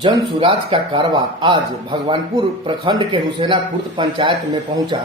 जन सुराज का कारवा आज भगवानपुर प्रखंड के हुसैना खुर्द पंचायत में पहुंचा,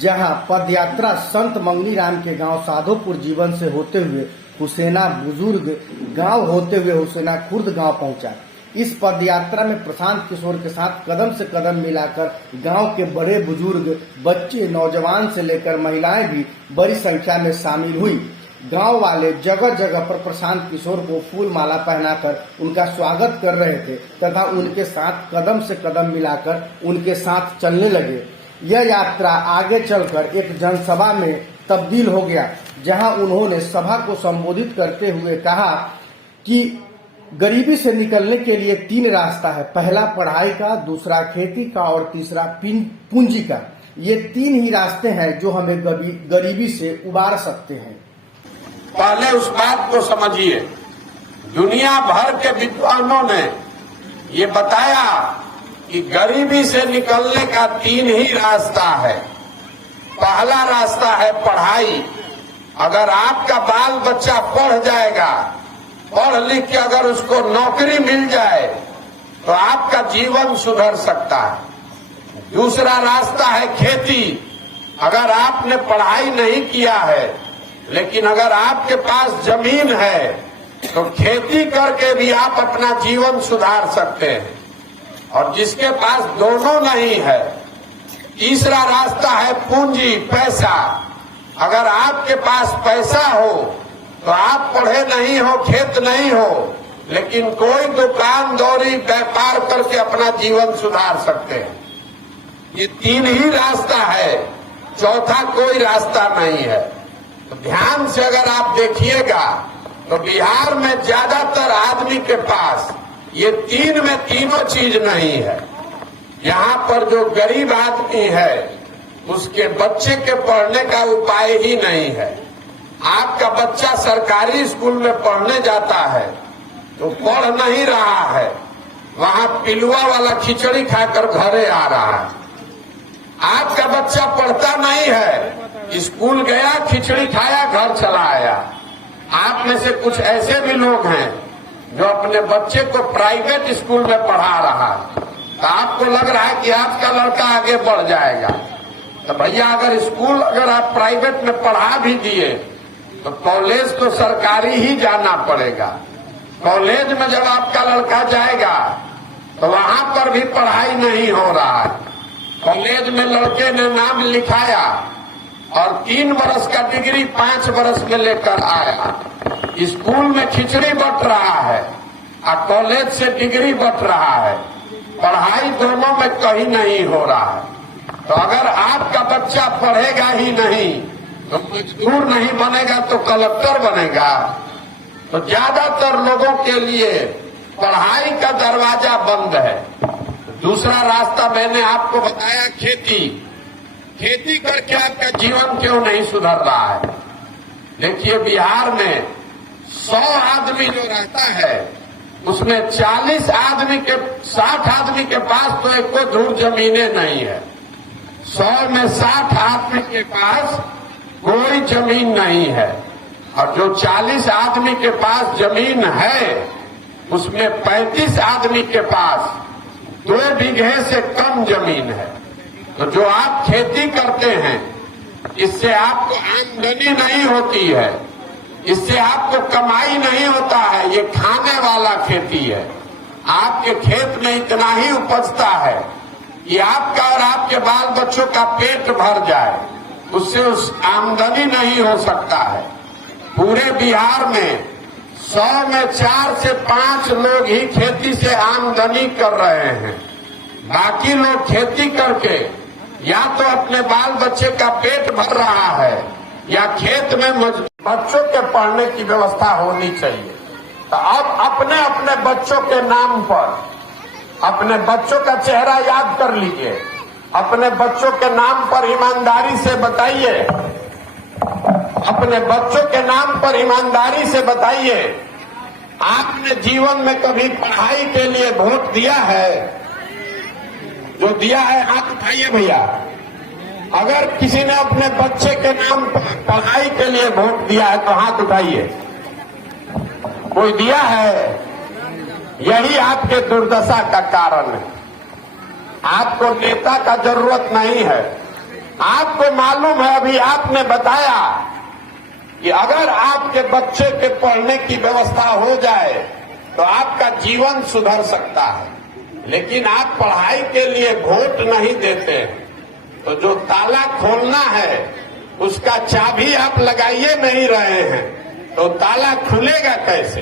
जहां पदयात्रा संत मंगनी राम के गांव साधोपुर जीवन से होते हुए हुसैना बुजुर्ग गांव होते हुए हुसैना खुर्द गांव पहुंचा। इस पदयात्रा में प्रशांत किशोर के साथ कदम से कदम मिलाकर गांव के बड़े बुजुर्ग, बच्चे, नौजवान से लेकर महिलाएं भी बड़ी संख्या में शामिल हुई। गांव वाले जगह जगह पर प्रशांत किशोर को फूल माला पहनाकर उनका स्वागत कर रहे थे तथा उनके साथ कदम से कदम मिलाकर उनके साथ चलने लगे। यह यात्रा आगे चलकर एक जनसभा में तब्दील हो गया, जहां उन्होंने सभा को संबोधित करते हुए कहा कि गरीबी से निकलने के लिए 3 रास्ता है। पहला पढ़ाई का, दूसरा खेती का और तीसरा पूंजी का। ये 3 ही रास्ते हैं जो हमें गरीबी से उबार सकते हैं। पहले उस बात को समझिए, दुनिया भर के विद्वानों ने ये बताया कि गरीबी से निकलने का 3 ही रास्ता है। पहला रास्ता है पढ़ाई। अगर आपका बाल बच्चा पढ़ जाएगा, पढ़ लिख के अगर उसको नौकरी मिल जाए तो आपका जीवन सुधर सकता है। दूसरा रास्ता है खेती। अगर आपने पढ़ाई नहीं किया है लेकिन अगर आपके पास जमीन है तो खेती करके भी आप अपना जीवन सुधार सकते हैं। और जिसके पास दोनों नहीं है, तीसरा रास्ता है पूंजी, पैसा। अगर आपके पास पैसा हो तो आप पढ़े नहीं हो, खेत नहीं हो, लेकिन कोई दुकान दौरी व्यापार करके अपना जीवन सुधार सकते हैं। ये 3 ही रास्ता है, चौथा कोई रास्ता नहीं है। तो ध्यान से अगर आप देखिएगा तो बिहार में ज्यादातर आदमी के पास ये 3 में तीनों चीज नहीं है। यहाँ पर जो गरीब आदमी है उसके बच्चे के पढ़ने का उपाय ही नहीं है। आपका बच्चा सरकारी स्कूल में पढ़ने जाता है तो पढ़ नहीं रहा है, वहां पिलुआ वाला खिचड़ी खाकर घरे आ रहा है। आपका बच्चा पढ़ता नहीं है, स्कूल गया, खिचड़ी खाया, घर चला आया। आप में से कुछ ऐसे भी लोग हैं जो अपने बच्चे को प्राइवेट स्कूल में पढ़ा रहा है, तो आपको लग रहा है कि आपका लड़का आगे बढ़ जाएगा। तो भैया, अगर आप प्राइवेट में पढ़ा भी दिए तो कॉलेज तो सरकारी ही जाना पड़ेगा। कॉलेज में जब आपका लड़का जाएगा तो वहां पर भी पढ़ाई नहीं हो रहा है। कॉलेज में लड़के ने नाम लिखाया और 3 बरस का डिग्री 5 बरस में लेकर आया। स्कूल में खिचड़ी बंट रहा है और कॉलेज से डिग्री बंट रहा है। पढ़ाई दोनों में कहीं नहीं हो रहा है। तो अगर आपका बच्चा पढ़ेगा ही नहीं तो मजदूर नहीं बनेगा तो कलेक्टर बनेगा। तो ज्यादातर लोगों के लिए पढ़ाई का दरवाजा बंद है। दूसरा रास्ता मैंने आपको बताया, खेती। खेती करके आपका जीवन क्यों नहीं सुधर रहा है? देखिए, बिहार में 100 आदमी जो रहता है उसमें 40 आदमी के 60 आदमी के पास तो एक को धूर जमीनें नहीं है। 100 में 60 आदमी के पास कोई जमीन नहीं है। और जो 40 आदमी के पास जमीन है उसमें 35 आदमी के पास 2 बीघे से कम जमीन है। तो जो आप खेती करते हैं इससे आपको आमदनी नहीं होती है, इससे आपको कमाई नहीं होता है। ये खाने वाला खेती है। आपके खेत में इतना ही उपजता है कि आपका और आपके बाल बच्चों का पेट भर जाए, उससे उस आमदनी नहीं हो सकता है। पूरे बिहार में 100 में 4 से 5 लोग ही खेती से आमदनी कर रहे हैं। बाकी लोग खेती करके या तो अपने बाल बच्चे का पेट भर रहा है या खेत में बच्चों के पढ़ने की व्यवस्था होनी चाहिए। तो अब अपने अपने बच्चों के नाम पर अपने बच्चों का चेहरा याद कर लीजिए। अपने बच्चों के नाम पर ईमानदारी से बताइए, अपने बच्चों के नाम पर ईमानदारी से बताइए, आपने जीवन में कभी पढ़ाई के लिए वोट दिया है? जो दिया है हाथ उठाइए भैया। अगर किसी ने अपने बच्चे के नाम पर पढ़ाई के लिए वोट दिया है तो हाथ उठाइए। कोई दिया है? यही आपके दुर्दशा का कारण है। आपको नेता का जरूरत नहीं है। आपको मालूम है, अभी आपने बताया कि अगर आपके बच्चे के पढ़ने की व्यवस्था हो जाए तो आपका जीवन सुधर सकता है, लेकिन आप पढ़ाई के लिए वोट नहीं देते। तो जो ताला खोलना है उसका चाबी आप लगाइए नहीं रहे हैं, तो ताला खुलेगा कैसे?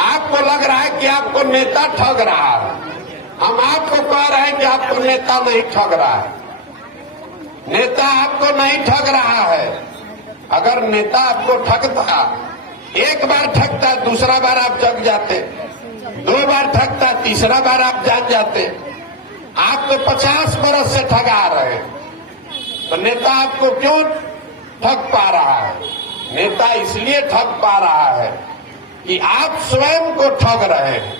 आपको लग रहा है कि आपको नेता ठग रहा है। हम आपको कह रहे हैं कि आपको नेता नहीं ठग रहा है। नेता आपको नहीं ठग रहा है। अगर नेता आपको ठगता, एक बार ठगता, दूसरा बार आप जग जाते, 2 बार ठगता, तीसरा बार आप जान जाते। आप तो 50 बरस से ठगा रहे हैं, तो नेता आपको क्यों ठग पा रहा है? नेता इसलिए ठग पा रहा है कि आप स्वयं को ठग रहे हैं।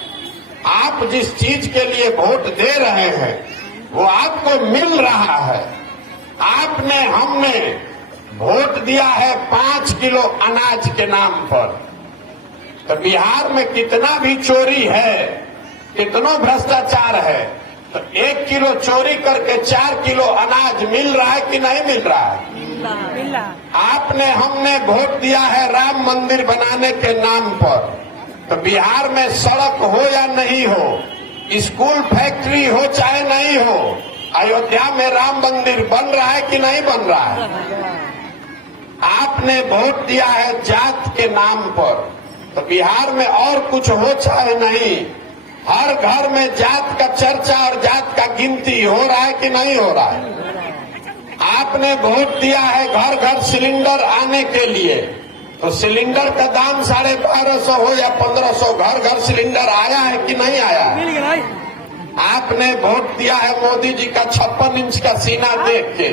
आप जिस चीज के लिए वोट दे रहे हैं वो आपको मिल रहा है। हमने वोट दिया है 5 किलो अनाज के नाम पर, तो बिहार में कितना भी चोरी है, कितना भ्रष्टाचार है, तो 1 किलो चोरी करके 4 किलो अनाज मिल रहा है कि नहीं मिल रहा है? हमने वोट दिया है राम मंदिर बनाने के नाम पर, तो बिहार में सड़क हो या नहीं हो, स्कूल फैक्ट्री हो चाहे नहीं हो, अयोध्या में राम मंदिर बन रहा है कि नहीं बन रहा है? आपने वोट दिया है जात के नाम पर, तो बिहार में और कुछ हो चाहे नहीं, हर घर में जात का चर्चा और जात का गिनती हो रहा है कि नहीं हो रहा है? आपने वोट दिया है घर घर सिलेंडर आने के लिए, तो सिलेंडर का दाम 1250 हो या 1500, घर घर सिलेंडर आया है कि नहीं आया है? आपने वोट दिया है मोदी जी का 56 इंच का सीना देख के,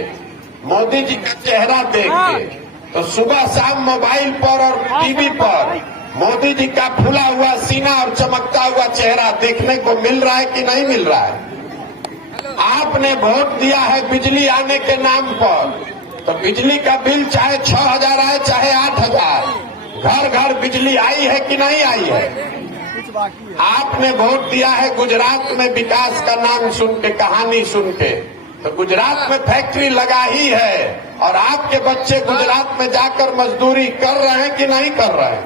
मोदी जी का चेहरा देख के, तो सुबह शाम मोबाइल पर और टीवी पर मोदी जी का फूला हुआ सीना और चमकता हुआ चेहरा देखने को मिल रहा है कि नहीं मिल रहा है? आपने वोट दिया है बिजली आने के नाम पर, तो बिजली का बिल चाहे 6000 आए चाहे 8000, घर घर बिजली आई है कि नहीं आई है? आपने वोट दिया है गुजरात में विकास का नाम सुन के, कहानी सुन के, तो गुजरात में फैक्ट्री लगा ही है, और आपके बच्चे गुजरात में जाकर मजदूरी कर रहे हैं कि नहीं कर रहे हैं?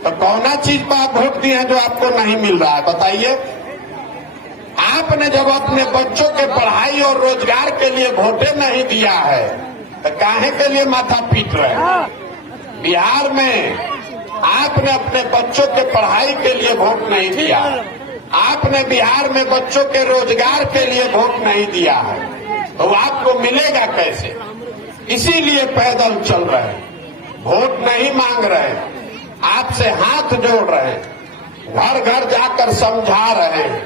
तो कौन चीज पर आप वोट दिए हैं जो आपको नहीं मिल रहा है, बताइए? आपने जब अपने बच्चों के पढ़ाई और रोजगार के लिए वोटे नहीं दिया है, तो काहे के लिए माथा पीट रहे हैं? बिहार में आपने अपने बच्चों के पढ़ाई के लिए वोट नहीं दिया, आपने बिहार में बच्चों के रोजगार के लिए वोट नहीं दिया है, तो आपको मिलेगा कैसे? इसीलिए पैदल चल रहे हैं, वोट नहीं मांग रहे, आपसे हाथ जोड़ रहे हैं, घर घर जाकर समझा रहे हैं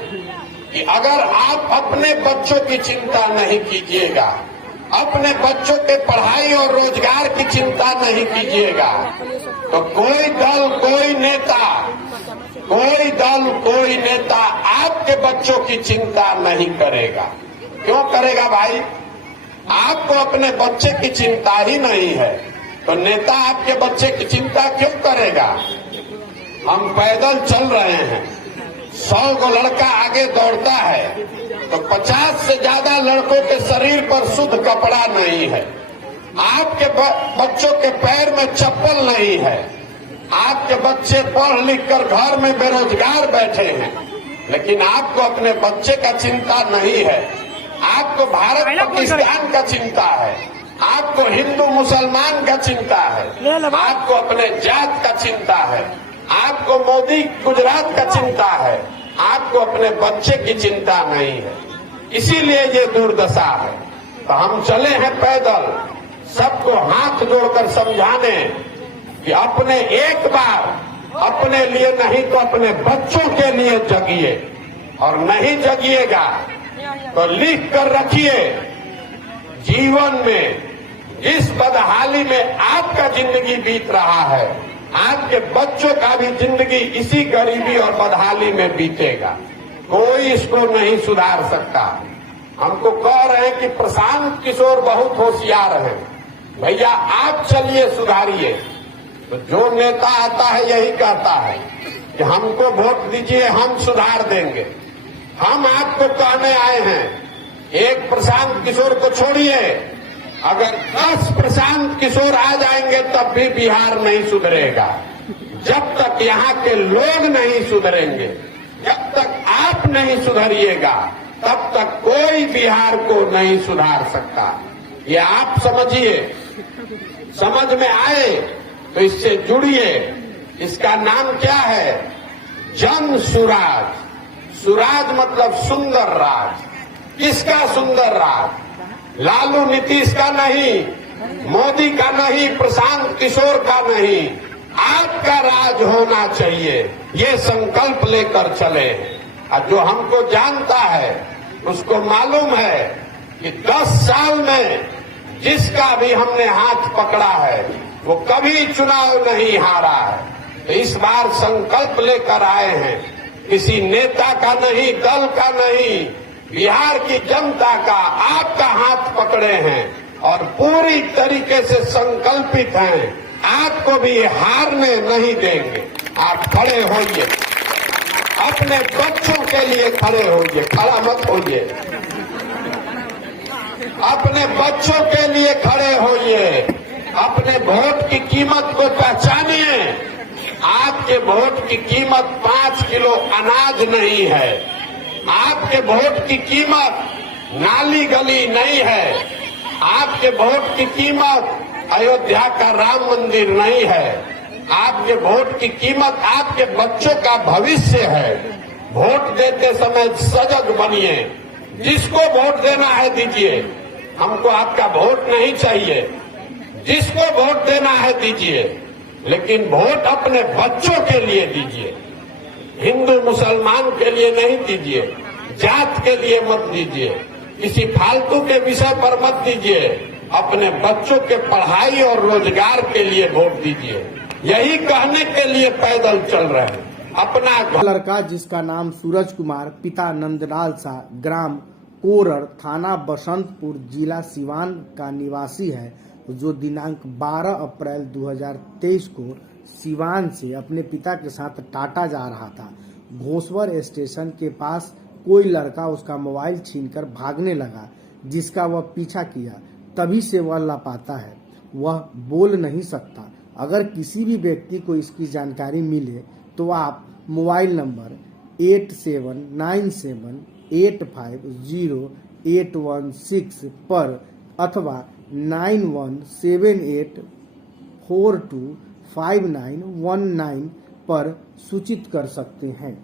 कि अगर आप अपने बच्चों की चिंता नहीं कीजिएगा, अपने बच्चों के पढ़ाई और रोजगार की चिंता नहीं कीजिएगा, तो कोई दल, कोई नेता आपके बच्चों की चिंता नहीं करेगा। क्यों करेगा भाई? आपको अपने बच्चे की चिंता ही नहीं है, तो नेता आपके बच्चे की चिंता क्यों करेगा? हम पैदल चल रहे हैं, 100 को लड़का आगे दौड़ता है, तो 50 से ज्यादा लड़कों के शरीर पर शुद्ध कपड़ा नहीं है, आपके बच्चों के पैर में चप्पल नहीं है, आपके बच्चे पढ़ लिख कर घर में बेरोजगार बैठे हैं, लेकिन आपको अपने बच्चे का चिंता नहीं है। आपको भारत पाकिस्तान का चिंता है, आपको हिंदू मुसलमान का चिंता है, आपको अपने जात का चिंता है, आपको मोदी गुजरात का चिंता है, आपको अपने बच्चे की चिंता नहीं है। इसीलिए ये दुर्दशा है। तो हम चले हैं पैदल, सबको हाथ जोड़कर समझाने कि अपने एक बार अपने लिए नहीं तो अपने बच्चों के लिए जगिए, और नहीं जगिएगा तो लिख कर रखिए, जीवन में इस बदहाली में आपका जिंदगी बीत रहा है, आपके बच्चों का भी जिंदगी इसी गरीबी और बदहाली में बीतेगा। कोई इसको नहीं सुधार सकता। हमको कह रहे हैं कि प्रशांत किशोर बहुत होशियार हैं, भैया आप चलिए सुधारिए। तो जो नेता आता है यही कहता है कि हमको वोट दीजिए, हम सुधार देंगे। हम आपको कहने आए हैं, एक प्रशांत किशोर को छोड़िए, अगर 10 प्रशांत किशोर आ जाएंगे तब भी बिहार नहीं सुधरेगा। जब तक यहाँ के लोग नहीं सुधरेंगे, जब तक आप नहीं सुधरिएगा, तब तक कोई बिहार को नहीं सुधार सकता। ये आप समझिए, समझ में आए तो इससे जुड़िए। इसका नाम क्या है? जन सुराज। सुराज मतलब सुंदर राज। किसका सुंदर राज? लालू नीतीश का नहीं, मोदी का नहीं, प्रशांत किशोर का नहीं, आपका राज होना चाहिए। ये संकल्प लेकर चले। और जो हमको जानता है उसको मालूम है कि 10 साल में जिसका भी हमने हाथ पकड़ा है वो कभी चुनाव नहीं हारा है। तो इस बार संकल्प लेकर आए हैं, किसी नेता का नहीं, दल का नहीं, बिहार की जनता का, आपका हाथ पकड़े हैं और पूरी तरीके से संकल्पित हैं। आपको भी हारने नहीं देंगे। आप खड़े होइए, अपने बच्चों के लिए खड़े होइए, खड़ा मत होइए। अपने बच्चों के लिए खड़े होइए। अपने वोट की कीमत को पहचानिए। आपके वोट की कीमत 5 किलो अनाज नहीं है। आपके वोट की कीमत नाली गली नहीं है। आपके वोट की कीमत अयोध्या का राम मंदिर नहीं है। आपके वोट की कीमत आपके बच्चों का भविष्य है। वोट देते समय सजग बनिए। जिसको वोट देना है दीजिए, हमको आपका वोट नहीं चाहिए। जिसको वोट देना है दीजिए, लेकिन वोट अपने बच्चों के लिए दीजिए। हिंदू मुसलमान के लिए नहीं दीजिए, जात के लिए मत दीजिए, किसी फालतू के विषय पर मत दीजिए। अपने बच्चों के पढ़ाई और रोजगार के लिए वोट दीजिए। यही कहने के लिए पैदल चल रहे हैं। अपना लड़का जिसका नाम सूरज कुमार, पिता नंदलाल शाह, ग्राम कोरर, थाना बसंतपुर, जिला सिवान का निवासी है, जो दिनांक 12 अप्रैल 2023 को सिवान से अपने पिता के साथ टाटा जा रहा था। घोसवर स्टेशन के पास कोई लड़का उसका मोबाइल छीनकर भागने लगा, जिसका वह पीछा किया। तभी से वह लापता है। वह बोल नहीं सकता। अगर किसी भी व्यक्ति को इसकी जानकारी मिले तो आप मोबाइल नंबर 8797850816 पर अथवा 9178425919 पर सूचित कर सकते हैं।